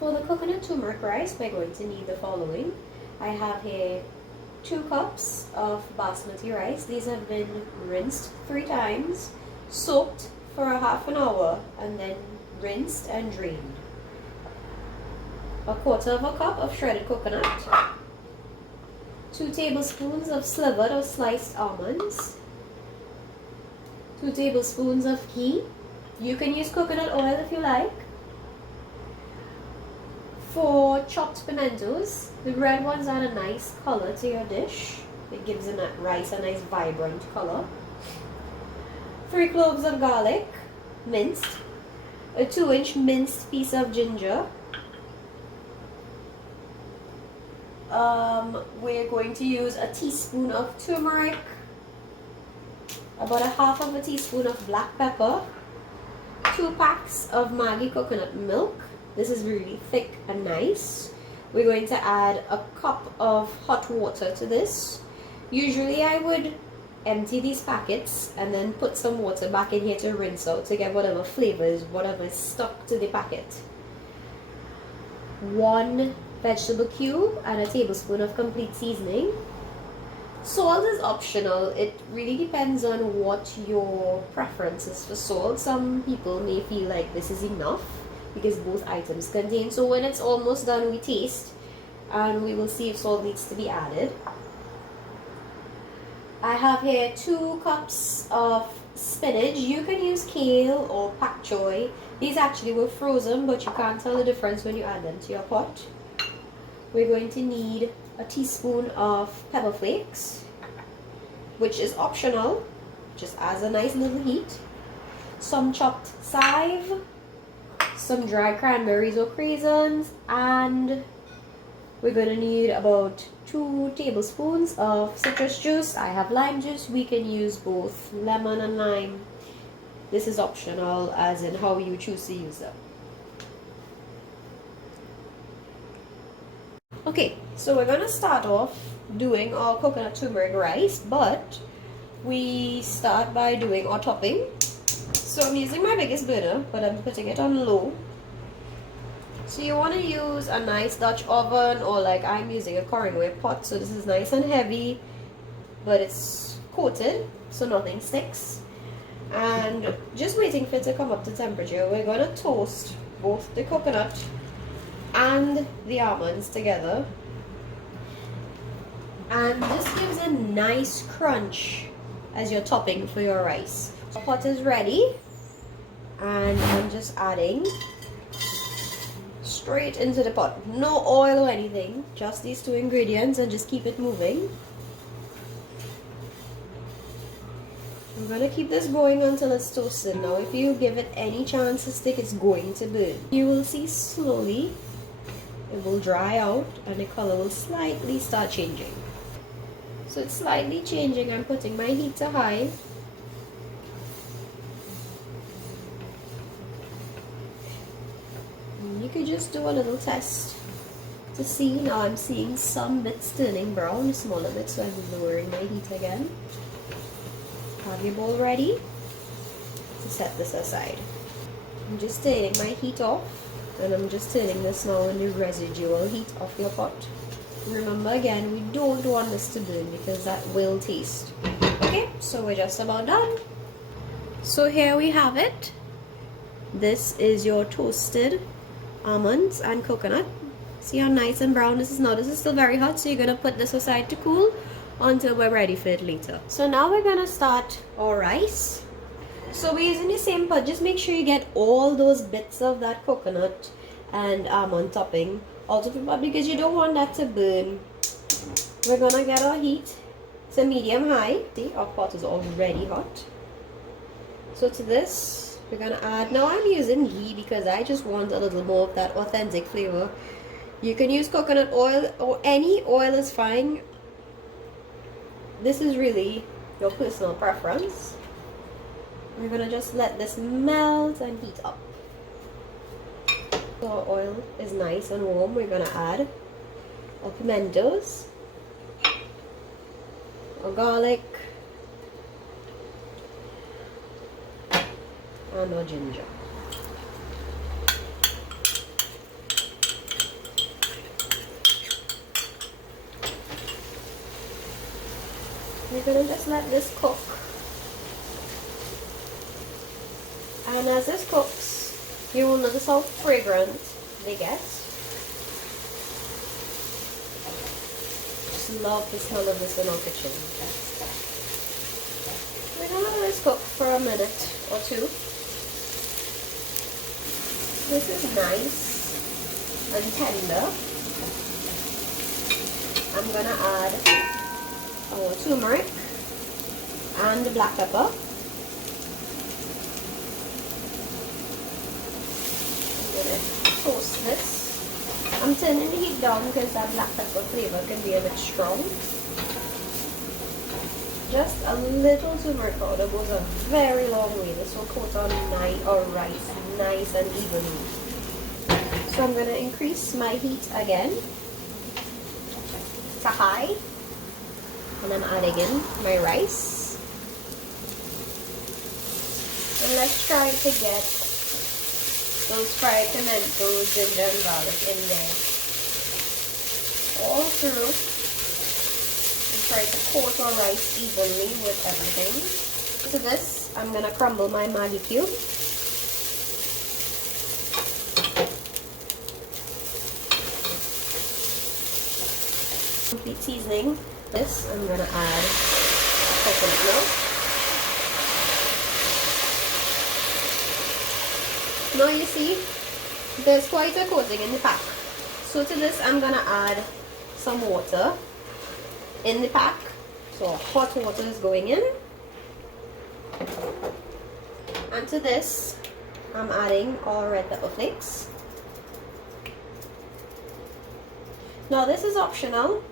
For the coconut turmeric rice, we're going to need the following. I have here 2 cups of basmati rice. These have been rinsed 3 times, soaked for a half an hour, and then rinsed and drained. A quarter of a cup of shredded coconut, 2 tablespoons of slivered or sliced almonds, 2 tablespoons of ghee. You can use coconut oil if you like. 4 chopped pimentoes. The red ones add a nice color to your dish. It gives the rice a nice vibrant color. 3 cloves of garlic, minced. A 2-inch minced piece of ginger. We're going to use a teaspoon of turmeric, about a half of a teaspoon of black pepper, 2 packs of Maggi coconut milk. This is really thick and nice. We're going to add a cup of hot water to this. Usually I would empty these packets and then put some water back in here to rinse out to get whatever flavors, whatever is stuck to the packet. 1 vegetable cube and a tablespoon of complete seasoning. Salt is optional. It really depends on what your preference is for salt. Some people may feel like this is enough because both items contain. So when it's almost done, we taste and we will see if salt needs to be added. I have here 2 cups of spinach. You can use kale or patchoi. These actually were frozen, but you can't tell the difference when you add them to your pot. We're going to need a teaspoon of pepper flakes, which is optional, just adds a nice little heat. Some chopped chive, some dried cranberries or craisins, and we're going to need about 2 tablespoons of citrus juice. I have lime juice. We can use both lemon and lime. This is optional as in how you choose to use them. Okay, so we're going to start off doing our coconut turmeric rice, but we start by doing our topping. So I'm using my biggest burner, but I'm putting it on low. So you want to use a nice Dutch oven, or like I'm using a Korean pot. So this is nice and heavy, but it's coated so nothing sticks. And just waiting for it to come up to temperature, we're going to toast both the coconut and the almonds together, and this gives a nice crunch as your topping for your rice. The pot is ready, and I'm just adding straight into the pot. No oil or anything, just these 2 ingredients, and just keep it moving. I'm going to keep this going until it's toasted. Now if you give it any chance to stick, it's going to burn. You will see slowly it will dry out and the color will slightly start changing. So it's slightly changing. I'm putting my heat to high. You could just do a little test to see. Now I'm seeing some bits turning brown, smaller bits, so I'm lowering my heat again. Have your bowl ready to set this aside. I'm just turning my heat off, and I'm just turning this now in the residual heat of your pot. Remember again, we don't want this to burn because that will taste. Okay, so we're just about done. So here we have it. This is your toasted almonds and coconut. See how nice and brown this is now? This is still very hot, so you're going to put this aside to cool until we're ready for it later. So now we're going to start our rice. So we're using the same pot. Just make sure you get all those bits of that coconut and almond topping out of the pot because you don't want that to burn. We're gonna get our heat to medium high. See, our pot is already hot. So to this, we're gonna add, now I'm using ghee because I just want a little more of that authentic flavor. You can use coconut oil or any oil is fine. This is really your personal preference. We're gonna just let this melt and heat up. So our oil is nice and warm. We're gonna add our pimentoes, our garlic, and our ginger. We're gonna just let this cook. And as this cooks, you will notice how fragrant they get. Just love the smell of this in our kitchen. We're gonna let this cook for a minute or two. This is nice and tender. I'm gonna add our turmeric and the black pepper. I'm gonna toast this. I'm turning the heat down because that black pepper flavor can be a bit strong. Just a little turmeric powder goes a very long way. This will coat on our rice nice and evenly. So I'm gonna increase my heat again to high, and I'm adding in my rice, and let's try to get those fried pimentoes, ginger and garlic in there all through, and try to coat our rice evenly with everything. To this, I'm gonna crumble my Maggi cube. Complete seasoning. This, I'm gonna add coconut milk. Now you see, there's quite a coating in the pack. So to this, I'm gonna add some water in the pack. So hot water is going in. And to this, I'm adding our red pepper flakes. Now this is optional.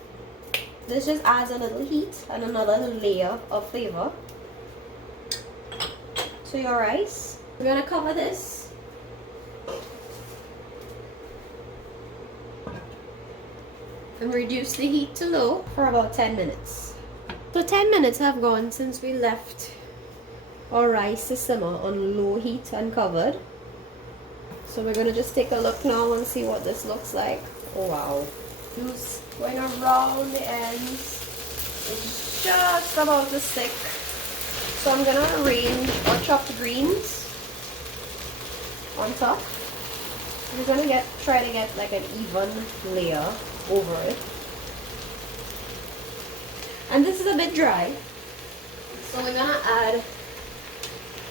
This just adds a little heat and another layer of flavor to your rice. We're gonna cover this and reduce the heat to low for about 10 minutes. So 10 minutes have gone since we left our rice to simmer on low heat uncovered. So we're gonna just take a look now and see what this looks like. Oh wow. Juice going around the ends. It's just about to stick. So I'm gonna arrange our chopped greens on top. We're gonna try to get like an even layer over it. And this is a bit dry. So we're gonna add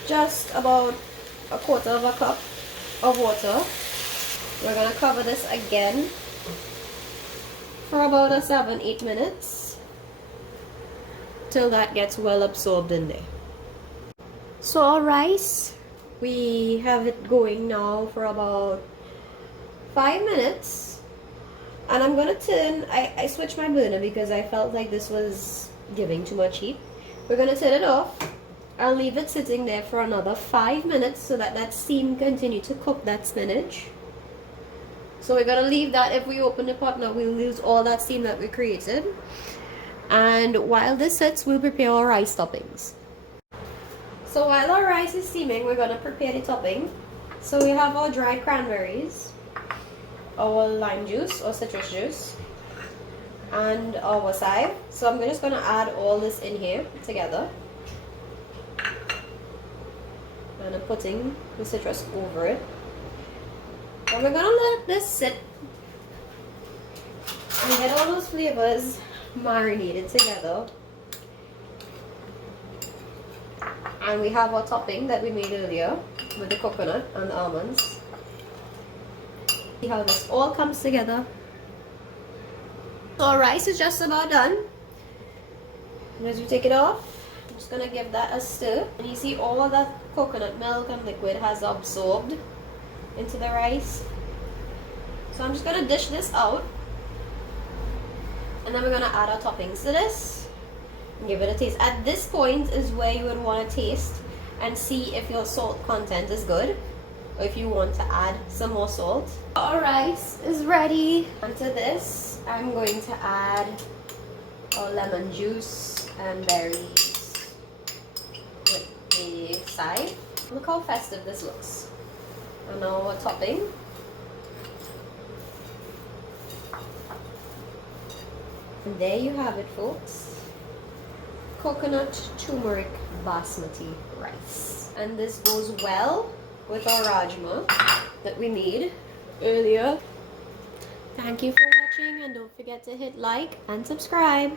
just about a quarter of a cup of water. We're gonna cover this again for about a 7-8 minutes till that gets well absorbed in there. So our rice, we have it going now for about 5 minutes, and I'm gonna turn, I switched my burner because I felt like this was giving too much heat. We're gonna turn it off. I'll leave it sitting there for another 5 minutes so that that steam continue to cook that spinach. So we're gonna leave that. If we open the pot now, we'll lose all that steam that we created. And while this sits, we'll prepare our rice toppings. So while our rice is steaming, we're gonna prepare the topping. So we have our dried cranberries, our lime juice or citrus juice, and our chive. So I'm just gonna add all this in here together. And I'm putting the citrus over it. And we're gonna let this sit and get all those flavors marinated together. And we have our topping that we made earlier with the coconut and the almonds. See how this all comes together. So our rice is just about done. And as we take it off, I'm just gonna give that a stir. And you see all of that coconut milk and liquid has absorbed into the rice. So I'm just gonna dish this out, and then we're gonna add our toppings to this and give it a taste. At this point is where you would want to taste and see if your salt content is good, or if you want to add some more salt. Our rice is ready. And to this, I'm going to add our lemon juice and berries with the chive. Look how festive this looks. And now our topping. And there you have it, folks. coconut turmeric basmati rice. And this goes well with our rajma that we made earlier. Thank you for watching, and don't forget to hit like and subscribe.